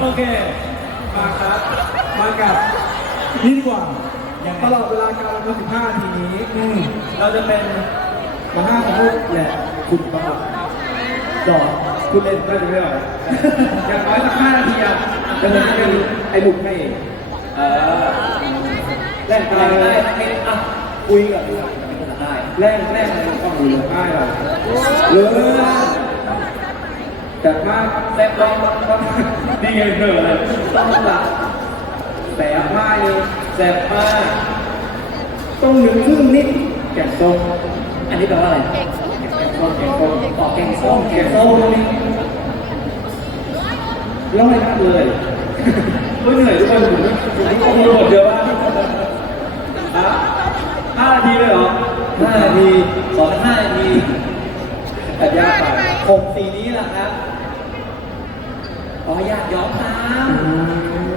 โอเค มาครับ มากับนี่ดีกว่าตลอดเวลาการดำเนิน15นาทีนี้อืมเราจะเป็นหัวหน้าของลูกและคุณประมาดอกคุณเล่นได้ไหมอะอย่างน้อยสักห้านาทีอะจะเป็นไอ้บุกให้เองเออแรกได้ได้ได้เลยได้อะคุยกับได้แรกแรกมันต้องดูง่ายหรอกเรือ แต่มากแต่ลองต้องนี่ไงเนอเลยต้องหลับแสบมากเลยแสบมากต้องหนึ่งครึ่งนิดแกงส้มอันนี้แปลว่าอะไรแกงส้มแกงส้มออกแกงส้มแกงส้มนี่ร้อยมากเลยก็เหนื่อยทุกคนผมผมมีบทเยอะมากฮะห้านาทีเลยเหรอห้านาทีขอสักห้านาทีแต่ยากไปหกสีนี้แหละครับ อ๋ออยากย้อมตาม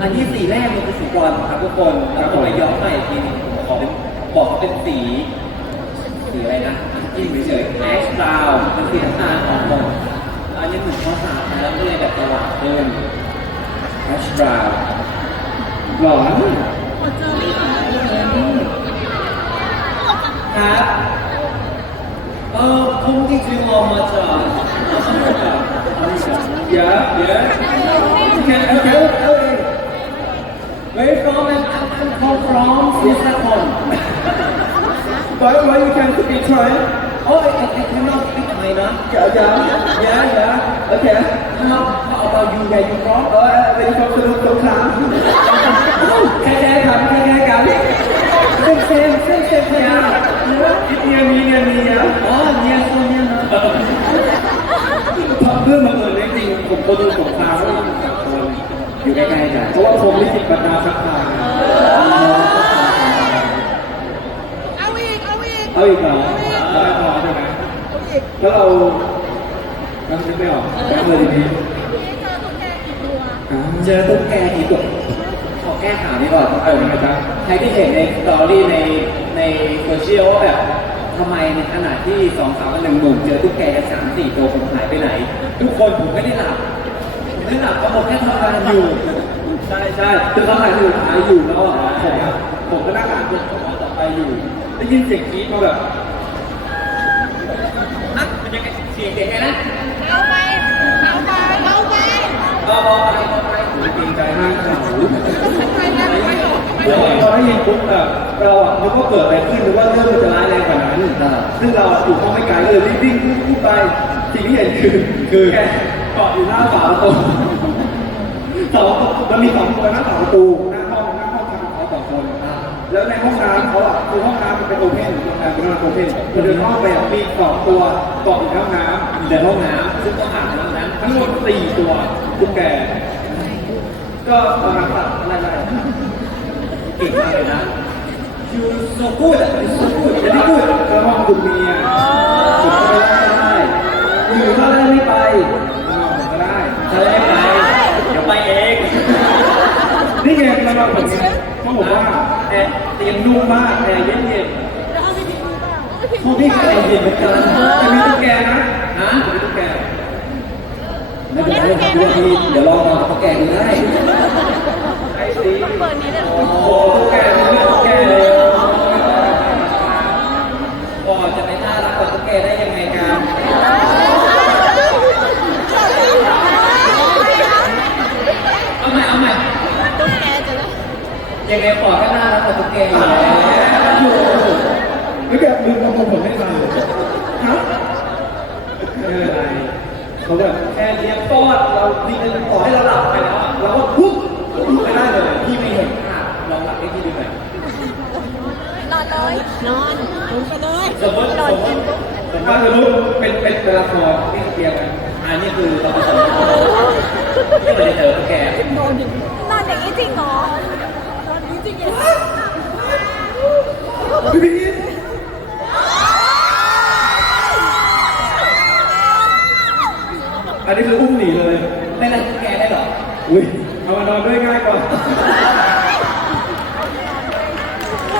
อันนี้สีแรกมันคือสีบอลครับทุกคนแล้วก็ไปย้อมใหม่อีกทีหนึงขอเป็นบอกว่าเป็นสีสีอะไรนะจิ้มเฉยแอชบราวน์เป็นสีน้ำตาลอ่อนหมดอันนี้เหมือนข้อสามนะแล้วก็เลยแบบสว่างขึ้นแอชบราวน์หลอนขอเจอรี่ก่อนครับเออผมจริงๆมองมาจาก เยอะเยอะ Okay, okay, okay. Where from and I'm come from Switzerland. Why why you can speak Thai Oh, I, I, I cannot speak Thai, no? Yeah yeah yeah yeah Okay How, how about you? Where you from? เออเป็นคนสนุกสงครามใครๆกันใครๆกันเส้นเส้นเส้นเส้นเส้นคิดเนียมีเนียมีนะอ๋อเนี่ยโซเนี่ยนะเพื่อนมาเอิญจริงผมก็ดูสงครามแล้วสามคนอยู่ใกล้ๆกันเพราะว่าผมลิขิตบรรดาสักทางเอาอีก เอาอีก เอาอีกเหรอแล้วพอใช่ไหมเอาอีก แล้วเราเราคิดไม่ออกเลยทีนี้เจอตุ๊กแกกี่ตัวเจอตุ๊กแกกี่ตัวขอแก้ข่าวนี้ก่อนเออนะครับใครที่เห็นในสตอรี่ในในโซเชียลว่าแบบทำไมในขณะที่สองสาวกับหนึ่งหนุ่มเจอตุ๊กแกสามสี่ตัวผมหายไปไหน ทุกคนผมไม่ได้หลับผมไม่ได้หลับเพราะผมแค่ทำงานอยู่ ใช่ใช่คือเขาถ่ายอยู่ถ่ายอยู่แล้วอะผมอะผมก็นั่งอ่านบทของต่อไปอยู่ได้ยินเสียงกรี๊ดมาแบบอะมันยังไงเสียงเด็กไงนะเอาไปเอาไปเอาไปรอรอไปรอไปเกรงใจมากครับไปนะไปหรอกไปเดี๋ยวพอได้ยินปุ๊บแบบเราอะนึกว่าเกิดอะไรขึ้นหรือว่าเรื่องมันจะร้ายแรงกว่านั้นซึ่งเราอะอยู่ห้องไม่ไกลเลยรีบวิ่งพูดไป สิ่งที่เห็นคือคือแกเกาะอยู่หน้าฝาประตูสองมันมีสองตัวหน้าฝาประตูหน้าห้องหน้าห้องทางเขาสองคนแล้วในห้องน้ำเขาอะคือห้องน้ำมันเป็นโอเพนโรงแรมเป็นโอเพนมันเดินห้องไปอะมีสองตัวเกาะอยู่ในห้องน้ำในห้องน้ำซึ่งต้องอาบน้ำนั้นทั้งหมดสี่ตัวตุ๊กแก ก็ประมาณสักไล่ๆเก่งมากเลยนะ you so good อะ you so good จะได้พูดแล้วห้องคุณเมียผมก็ได้อยู่ก็ได้ไม่ไปผมก็ได้ ทะเลไปเดี๋ยวไปเอง นี่ไงมันเราแบบนี้เขาบอกว่าแอร์เตียงนุ่มมากแอร์เย็นแล้วเอาไปทิ้งหรือเปล่าๆพวกพี่ก็แอร์เย็นเหมือนกันแต่มีตุ๊กแกนะฮะมีตุ๊กแกไม่เป็นไรครับพี่พี่เดี๋ยวรอมาเขาแก่ดูได้ไอ้สีเปิดนี้เลยโอ้โหตุ๊กแกมันไม่ตุ๊กแกเลยก่อนจะไปน่ารักกว่าตุ๊กแกได้ยังไงกันเอาใหม่เอาใหม่ ตุ๊กแกจะแล้ว ยังไงปอดก็น่ารักกว่าตุ๊กแกอยู่แล้วไม่แกลืมลำโพงผมไม่มาฮะไม่เป็นไรเขาแบบแค่เลี้ยงป้อนเราดีกันต่อให้เราหลับไปแล้วอะเราก็ปุ๊บปุ๊บไปได้เลยพี่ไม่เห็นภาพลองหลับให้พี่ดูหน่อยนอนเลยนอนลงไปเลยสมมติสมมติผมว่าสมมติเป็นเป็นเป็นละครที่เตรียมกันอันนี้คือตอนที่สองที่เราจะเจอตุ๊กแกนอนอย่างนี้นอนอย่างนี้จริงเหรอน อนอย่างนี้จริงเหรอพี่พีอันนี้คืออุ้มหนีเลย ไม่ไล่ตุ๊กแกได้หรอ อุ้ยเอามานอนด้วยง่ายกว่า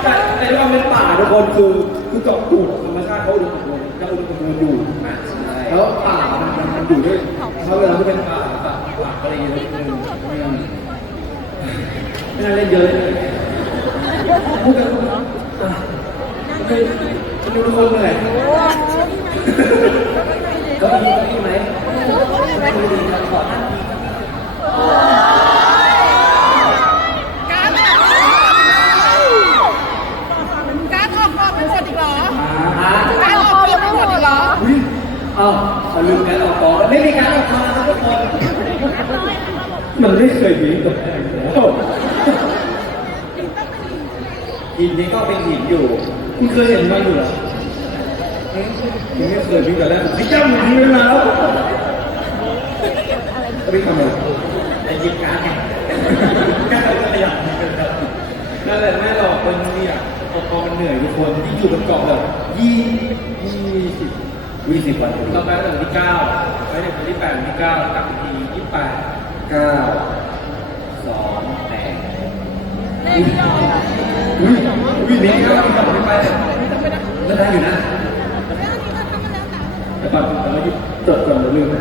แต่แต่เราเป็นป่าทุกคนคือคือเกาะกูดธรรมชาติเขาอุดมสมบูรณ์จะอุดมสมบูรณ์อยู่อะใช่แล้วป่ามันมันมันอยู่ด้วยเพราะเวลาที่เป็นป่าป่าหลักอะไรอย่างเงี้ยนิดนึงอืมไม่น่าเล่นเยอะเลย ทุกคนเหนื่อย ก็มีก็มีไหมไม่ดีครับขอนั่งดีครับ การออกกองเป็นหมดอีกเหรอ อ่า การออกกองเป็นหมดอีกเหรอ อุ้ย เอ้าเอาลืมการออกกองไม่มีการออกกองนะครับทุกคน มันไม่เคยมีตกแต่งแล้ว หินนี้ก็เป็นหินอยู่ คุณเคยเห็นมันอยู่เหรออืมคุณไม่เคยมีแต่แรกผมย่ำอย่างนี้แล้วไม่ทำอะไรแต่ยิบการ์ดเนี่ยการ์ดขยับนั่นแหละแม่หรอกมันเนี่ยพอมันเหนื่อยทุกคนที่อยู่บนเกาะแบบยี่ยี่สิบยี่สิบวันเราไปตั้งแต่วันที่เก้าไปในวันที่แปดวันที่เก้ากลับอีกทียี่สิแปดเก้าสองแปด อุ้ยอุ้ยนี่ก็ทำไม่ไปเลยก็ได้อยู่นะแต่ตอนแต่เราจดก่อนเดี๋ยวลืมนะ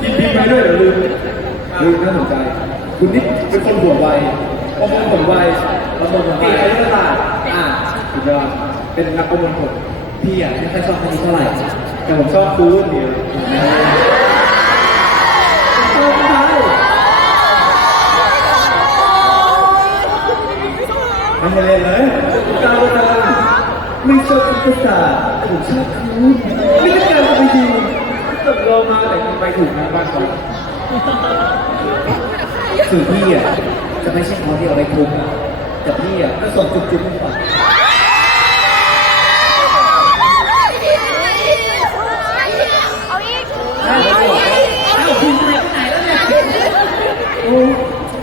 หยิบพิมไปด้วยเดี๋ยวลืมลืมน่าสนใจ คุณนี่เป็นคนหัวไวประมวลผลไวประมวลผลไวเก่งคณิตศาสตร์อ่าสุดยอดเป็นนักประมวลผลพี่อะไม่ค่อยชอบคณิตเท่าไหร่แต่ผมชอบคูนเดียวชอบใคร ไม่เคยเล่นเลยกาวตาไม่ชอบคณิตศาสตร์ผมชอบครูไม่ได้การไปดีตกลงมาแต่ไปถูกทางบ้านเขาคือพี่อะจะไม่ใช่เขาที่เอาไปทุบอะแต่พี่อะก็ส่งจุดจุดๆลงไปเอาอีก เอ้าคุณไปไหนแล้วเนี่ย โอ้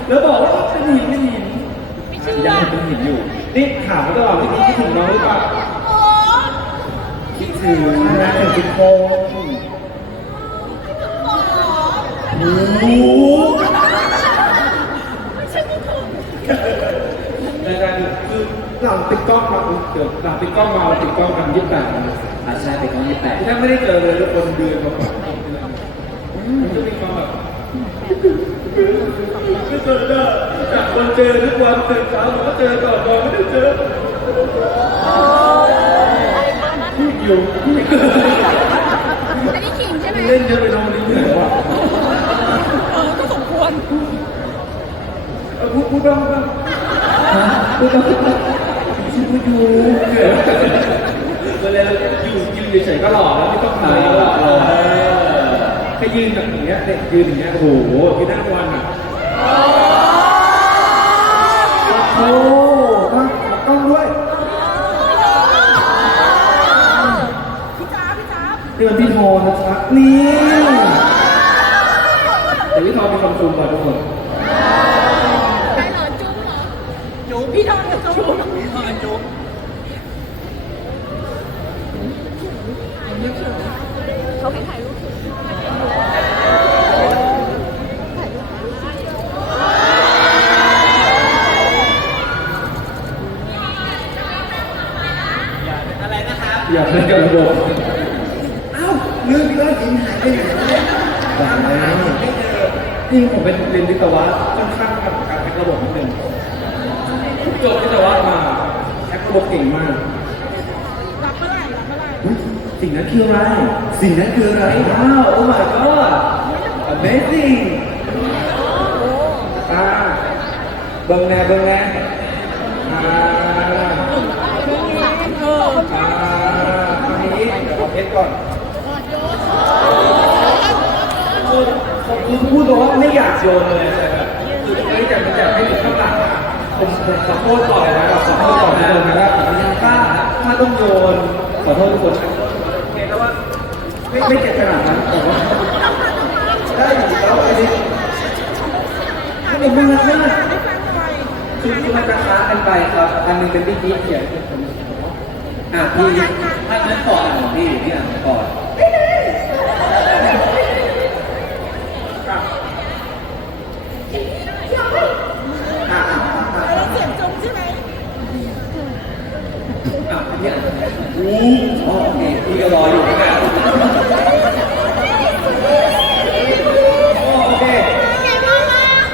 แล้วบอกว่าเป็นหินเป็นหินยังเป็นหินอยู่ นี่ถามมาตลอดว่าคิดถึงน้องหรือเปล่า คิดถึงนะจิตโคงโอ้โหในการคือหลังติดกล้องมาเดี๋ยวหลังติดกล้องมาติดกล้องกันยี่สิบแปดอาใช่เป็นของยี่แปดถ้าไม่ได้เจอเลยทุกคนเดือนกว่ามันจะมีความแบบไม่เจอแล้วจากคนเจอทุกวันตื่นเช้าก็เจอก่อนนอนไม่ได้เจอ พูดอยู่อันนี้ขิงใช่ไหมเล่นเยอะไปน้องนี้เหนื่อยว่ะเออก็สมควรเออพูดพูดบ้างพูดบ้างพูดบ้างพูดบ้างชิพูดอยู่เหนื่อยเวลาอยู่ยืนเฉยๆก็หล่อแล้วไม่ต้องทำอะไรก็หล่อแค่ยืนแบบอย่างเงี้ยเด็กยืนอย่างเงี้ยโอ้โหพี่นั่งวันอะ โอ้มาต้องด้วย พี่จ้าพี่จ้า นี่มันพี่โทนะครับนี่ แต่พี่โทมีความซูมกว่าทุกคน ได้เหรอจุ๊บเหรอจุ๊บพี่ทอนกับจุ๊บจุ๊บ เขาให้ถ่ายรูป อะไรนะครับ อยากให้กับระบบเอ้าลืมก็หินหายไปไหนแล้วตามหาไม่เจอจริงผมเป็นเรียนวิศวะค่อนข้างกับการเป็นระบบนิดนึงจบวิศวะมาแอประบบเก่งมากรับเมื่อไหร่รับเมื่อไหร่อุ๊ยสิ่งนั้นคืออะไร สิ่งนั้นคืออะไรว้าวโอ้ my god amazing อ่าเบิ่งแน่เบิ่งแน่อ่า เออ อ่าอันนี้ เดี๋ยวเอก่อนคือคือพูดตรงว่าไม่อยากโยนเลยแต่แบบคือไม่อยากมันอยากให้ถึงข้างหลังอะผมผมขอโทษก่อนเลยนะขอโทษก่อนนะนะครับถ้าถ้าต้องโยนขอโทษทุกคนนะโอเคแต่ว่าไม่ไม่เจ็บขนาดนั้นแต่ว่าได้อยู่แล้วอันนี้อันนี้มันมากได้ฟังหน่อยคือคือมันจะค้ากันไปครับ อันนึงเป็นบิ๊กบิ๊กเขียนเป็นผมอะพี่ ให้นั้นก่อนของพี่พี่อ่านก่อน แล้วเสียงจุ๊บใช่ไหม อะพี่อ่านอู้อ๋อโอเคพี่ก็รออยู่นะครับ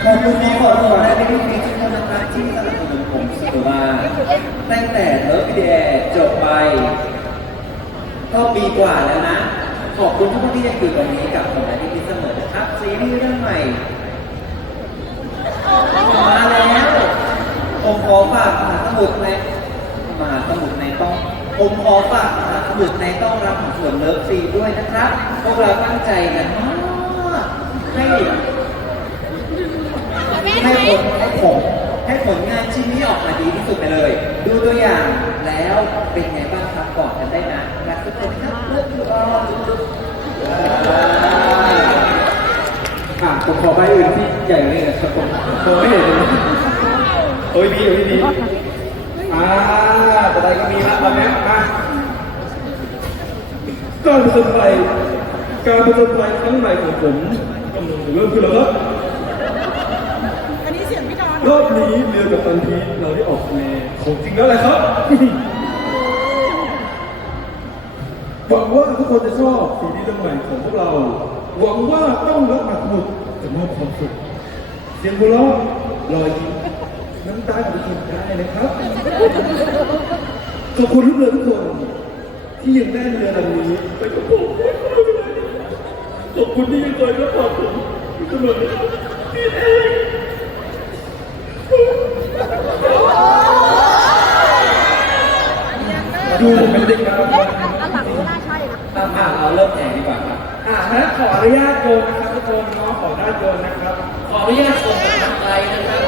โอ้โห ไม่ได้มีทุกคนนะครับที่สนับสนุนผมเสมอมาตั้งแต่เลิฟวิดีโอจบไป กว่าแล้วนะ ขอบคุณทุกคนที่ยังอยู่ตรงนี้กับผมและที่คิดเสมอนะครับซีรีส์เรื่องใหม่มาแล้วผมขอฝากมหาสมุทรในมหาสมุทรในต้องผมขอฝากมหาสมุทรในต้องรับของส่วนเลิฟซีด้วยนะครับ พวกเราตั้งใจกันมากให้ให้ผลให้ผม ให้ผลงานชิ้นนี้ออกมาดีที่สุดไปเลย ดูตัวอย่างแล้วเป็นไงบ้างครับบอกกันได้นะรักทุกคนครับเลิกอยู่รออะผมขอใบอื่นที่ใหญ่กว่านี้หนะครับผมผมไม่เห็นเลยโอ้ยดีโอ้ยดีอ่าต่อไปก็มีละตอนนี้มาการผจญภัยการผจญภัยครั้งใหม่ของผมกำลังจะเริ่มขึ้นแล้วครับ อันนี้เสียงพี่ดอน รอบนี้เรือกับตันทีเราได้ออกทะเลของจริงแล้วแหละครับ หวังว่าทุกคนจะชอบซีรีส์เรื่องใหม่ของพวกเรา หวังว่าต้องรักหนักหมุดจะมอบความสุขเสียงหัวเราะรอยยิ้มน้ำตาของคุณได้นะครับ ขอบคุณทุกเรือทุกคน ที่ยังแน่นเรือลำนี้ไปกับผมขอบคุณที่ยังคอยรับฟังผมเสมอนี่เอง ดูผมเป็นเด็กนะครับอันหลังก็น่าใช่นะอะอะเราเริ่มแข่งดีกว่าครับอ่าฮะขออนุญาตโยนนะครับทุกคนน้องขออนุญาตโยนนะครับ ขออนุญาตส่งจากทางไกลนะครับ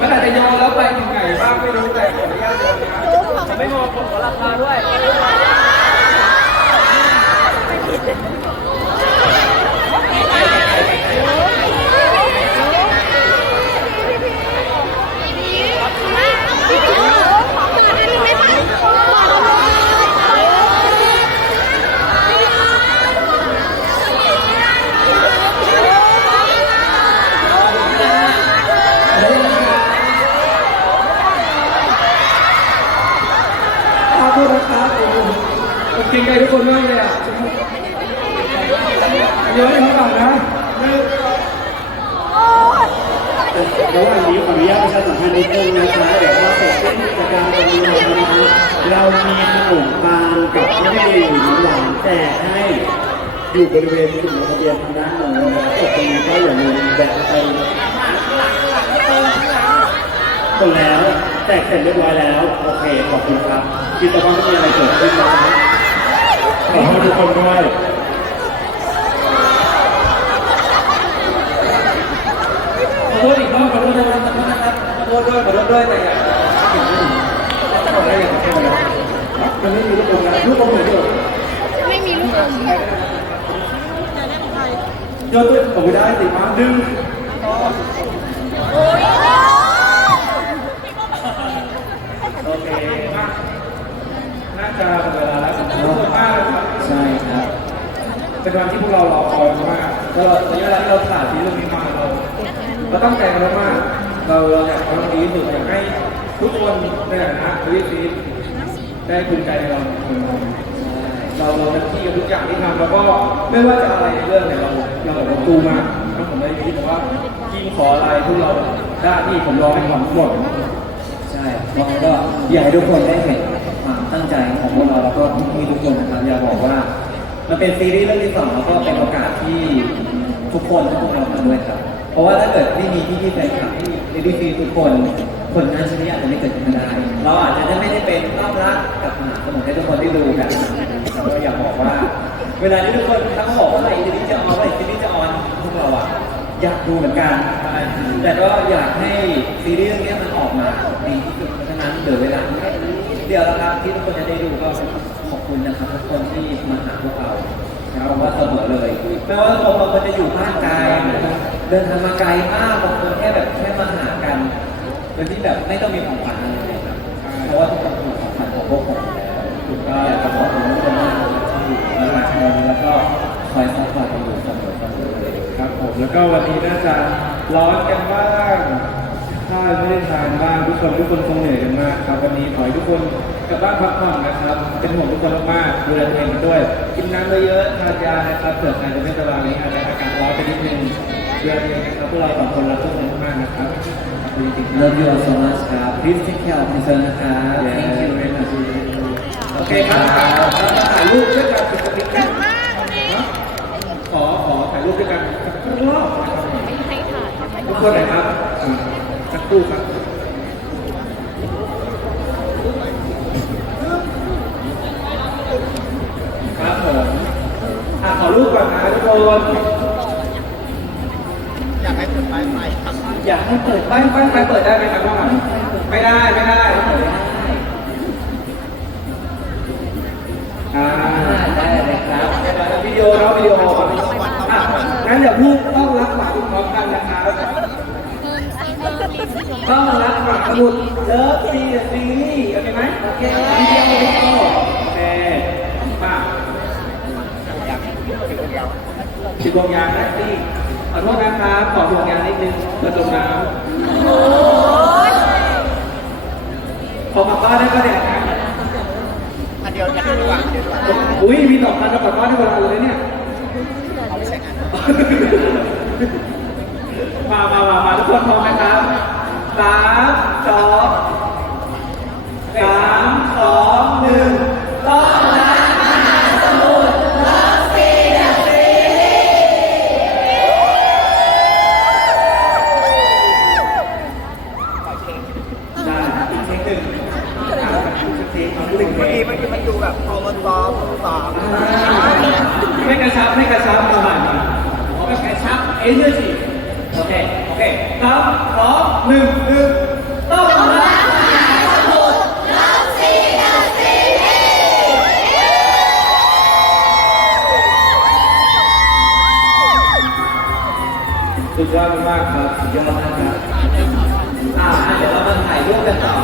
มันอาจจะโยนแล้วไปถึงไหนบ้างไม่รู้แต่ขออนุญาตโยนนะจะไม่มองผมขอราคาด้วย ขอโทษนะครับผมเกรงใจทุกคนมากเลยอะโยนให้เขาก่อนนะ ระหว่างนี้ขออ นุญาตประชาสัมพันธ์นิดนึงนะคะเดี๋ยวพอเสร็จสิ้นกิจกรรมตรงนี้นะคะเรามีขนมปังกับเครื่องดื่มหวานแจกให้อยู่บริเวณจุดลงทะเบียนทางด้านโน้นนะครับตรงนี้ก็อย่าลืมแบกไปหมดแล้วแจกเสร็จเรียบร้อยแล้ว โอเค ขอบคุณครับกิจกรรมที่มีอะไรเกิดขึ้นนะครับขอให้ทุกคนด้วยขอโทษอีกรอบขอโทษ ษนะครับขอโทษด้วยขอโทษด้วยแต่อย่าขอได้อย่างขอโทษนะมันไม่มีลูกอมนะลูกอมเหมือนเดิมไม่มีลูกอมโยนด้วยผมได้สิมาดึงโอ้ยโอเคมาน่าจะเวลาแล้วขอบคุณมากครับใช่ครับเป็นวันที่พวกเรารอคอยมากตลอดระยะเวลาที่เราถ่ายซีรีส์เรื่องนี้มาเราเราตั้งใจกันมาก เราเราอยากทำดีที่สุดอยากให้ทุกคนในฐานะวิซีได้ภูมิใจในเราเราเราที่กับทุกอย่างที่ทำแล้วก็ไม่ว่าจะอะไรในเรื่องเนี่ยเราเราแบบเราตูมากทั้งผมได้คิดว่าทีมขออะไรพวกเราได้ที่ผมรอให้ทำทั้งหมดใช่แล้วก็อยากให้ทุกคนได้เห็นความตั้งใจของพวกเราแล้วก็พี่ๆทุกคนนะครับอยากบอกว่า มันเป็นซีรีส์เรื่องที่สองแล้วก็เป็นโอกาสที่ทุกคนทุกคนเราทำด้วยครับ เพราะว่าถ้าเกิดไม่มีพี่ๆแฟนคลับที่ ในดีซีทุกคนผลงานชิ้นนี้อาจจะไม่เกิดขึ้นได้เราอาจจะไม่ได้เป็นต้อนรับกับมาสมุทรให้ทุกคนได้ดูกันเราก็อยากบอกว่า เวลาที่ทุกคนทั้งบอกว่าอะไรซีรีส์จะออนอะไรซีรีส์จะออนพวกเราอะอยากดูเหมือนกัน แต่ก็อยากให้ซีรีส์เรื่องนี้มันออกมาดีที่สุดเพราะฉะนั้นเหลือเวลาเดียวแล้วครับที่ทุกคนจะได้ดูก็ขอบคุณนะครับทุกคนที่มาหาพวกเรา นะครับว่าเสมอเลยไม่ว่าบางคนจะอยู่ภาคกลเดินทางมาไกลมากบางคนแค่แบบแค่มาหากันโดยที่แบบไม่ต้องมีของขวัญอะไรเลยครับเพราะว่าทุกคนถูกของขวัญของพวกผมแล้วก็อยากจะขอบคุณทุกคนมากที่มาหาเราแล้วก็คอยซัพพอร์ตกันอยู่เสมอเสมอเลยครับผมแล้วก็วันนี้น่าจะร้อนกันบ้างข้าวไม่ได้ทานบ้างทุกคนทุกคนคงเหนื่อยกันมากครับวันนี้ขอให้ทุกคน กลับบ้านพักผ่อนนะครับ เป็นห่วงทุกคนมากๆดูแลตัวเองกันด้วย กินน้ำเยอะๆทานยานะครับเผื่อใครจะไม่สบายนี้อาจจะอาการร้อนไปนิดนึงดูแลตัวเองวกเราสองคนรักทุกคนมากนะครับขอบคุณจริงๆ Love you all so much ครับ Please take care of yourself นะครับ Thank you very much โอเคครับถ่ายรูปด้วยกันเป็นสติ๊กเกอร์ขอขอถ่ายรูปด้วยกันสักรอบนะครับให้ถ่ายทุกคนหน่อยครับอ่าสักครู่ครับครับ คนอยากให้เปิดป้ายไฟอยากให้เปิดป้ายป้ายไฟเปิดได้ไหมครับน้องอะไม่ได้ไม่ได้อ่าได้เลยครับวิดีโอเนาะวิดีโออะงั้นเดี๋ยวพูดต้องรักหมาพร้อมกันนะครับต้องรักหมาสมุดเลิฟซีซีรีส์โอเคไหมโอเค ติดวงยางนะพี่ขอโทษนะครับขอดวงยางนิดนึงกระจมน้ำขอกลับบ้านได้ก็เด็กนะอันเดียวกันดีกว่าเดี๋ยวก่อนอุ้ยมีสองพันกลับบ้านได้เวลาเลยเนี่ยเอาไปใช้งานมามามามาทุกคนพร้อมนะครับสามสองสามสองหนึ่งต้อง ได้เทคหนึ่งอะอีกเทคเอาหนึ่งเพลงมันมันดูแบบโทมาซ้อมซ้อมไม่กระชับไม่กระชับมาใหม่มาขอแบบกระชับเอเนอร์จีโอเคโอเคสามสองหนึ่งหนึ่งต้องรักสุดยอดมากครับสุดยอดมากครับอ่า เดี๋ยวเรามาถ่ายรูปกันต่อ